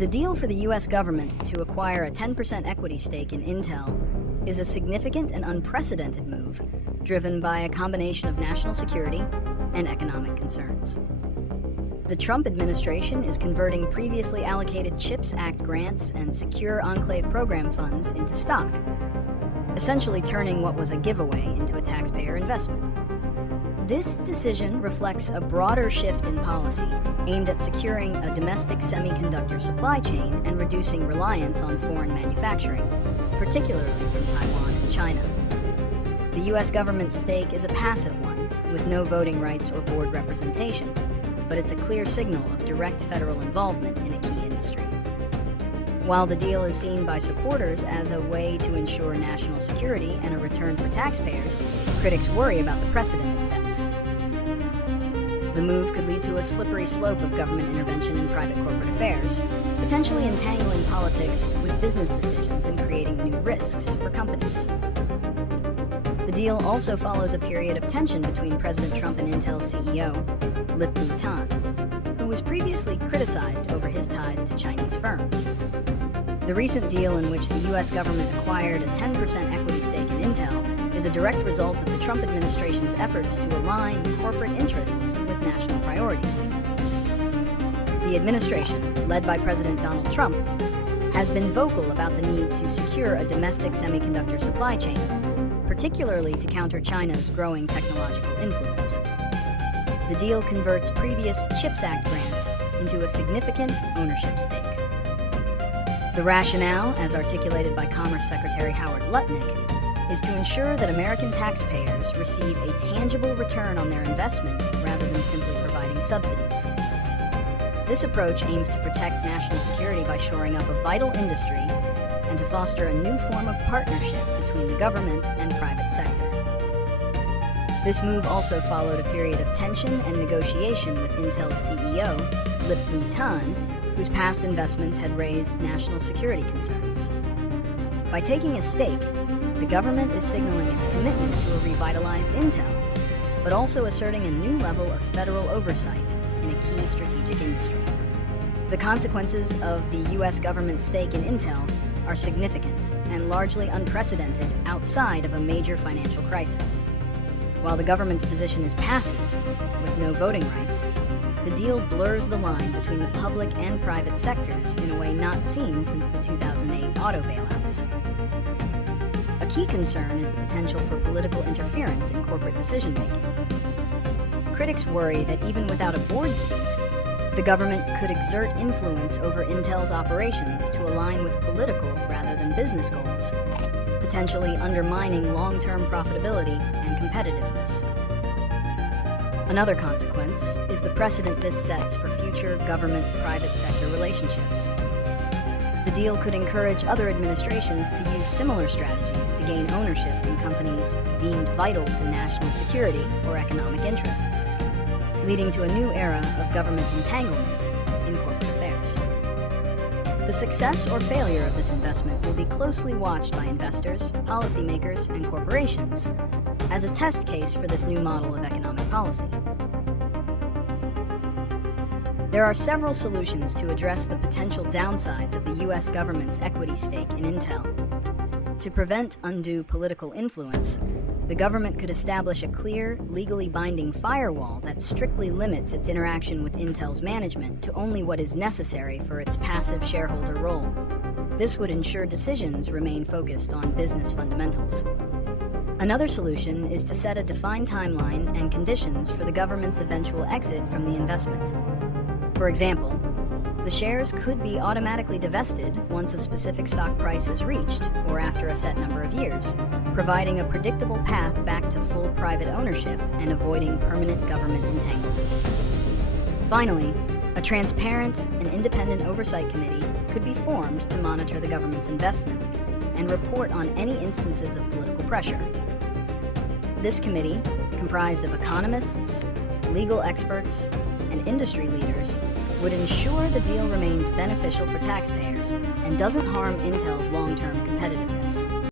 The deal for the U.S. government to acquire a 10% equity stake in Intel is a significant and unprecedented move, driven by a combination of national security and economic concerns. The Trump administration is converting previously allocated CHIPS Act grants and secure Enclave program funds into stock, essentially turning what was a giveaway into a taxpayer investment. This decision reflects a broader shift in policy aimed at securing a domestic semiconductor supply chain and reducing reliance on foreign manufacturing, particularly from Taiwan and China. The U.S. government's stake is a passive one, with no voting rights or board representation, but it's a clear signal of direct federal involvement in a key industry. While the deal is seen by supporters as a way to ensure national security and a return for taxpayers, critics worry about the precedent it sets. The move could lead to a slippery slope of government intervention in private corporate affairs, potentially entangling politics with business decisions and creating new risks for companies. The deal also follows a period of tension between President Trump and Intel's CEO, Lutnick, who was previously criticized over his ties to Chinese firms. The recent deal in which the U.S. government acquired a 10% equity stake in Intel is a direct result of the Trump administration's efforts to align corporate interests with national priorities. The administration, led by President Donald Trump, has been vocal about the need to secure a domestic semiconductor supply chain, particularly to counter China's growing technological influence. The deal converts previous CHIPS Act grants into a significant ownership stake. The rationale, as articulated by Commerce Secretary Howard Lutnick, is to ensure that American taxpayers receive a tangible return on their investment rather than simply providing subsidies. This approach aims to protect national security by shoring up a vital industry and to foster a new form of partnership between the government and private sector. This move also followed a period of tension and negotiation with Intel's CEO, Lutnick, whose past investments had raised national security concerns. By taking a stake, the government is signaling its commitment to a revitalized Intel, but also asserting a new level of federal oversight in a key strategic industry. The consequences of the U.S. government's stake in Intel are significant and largely unprecedented outside of a major financial crisis. While the government's position is passive, with no voting rights, the deal blurs the line between the public and private sectors in a way not seen since the 2008 auto bailouts. A key concern is the potential for political interference in corporate decision-making. Critics worry that even without a board seat, the government could exert influence over Intel's operations to align with political rather than business goals, potentially undermining long-term profitability and competitiveness. Another consequence is the precedent this sets for future government-private sector relationships. The deal could encourage other administrations to use similar strategies to gain ownership in companies deemed vital to national security or economic interests, leading to a new era of government entanglement in corporate affairs. The success or failure of this investment will be closely watched by investors, policymakers, and corporations as a test case for this new model of economic policy. There are several solutions to address the potential downsides of the U.S. government's equity stake in Intel. To prevent undue political influence, the government could establish a clear, legally binding firewall that strictly limits its interaction with Intel's management to only what is necessary for its passive shareholder role. This would ensure decisions remain focused on business fundamentals. Another solution is to set a defined timeline and conditions for the government's eventual exit from the investment. For example, the shares could be automatically divested once a specific stock price is reached or after a set number of years, providing a predictable path back to full private ownership and avoiding permanent government entanglement. Finally, a transparent and independent oversight committee could be formed to monitor the government's investment and report on any instances of political pressure. This committee, comprised of economists, legal experts, and industry leaders, would ensure the deal remains beneficial for taxpayers and doesn't harm Intel's long-term competitiveness.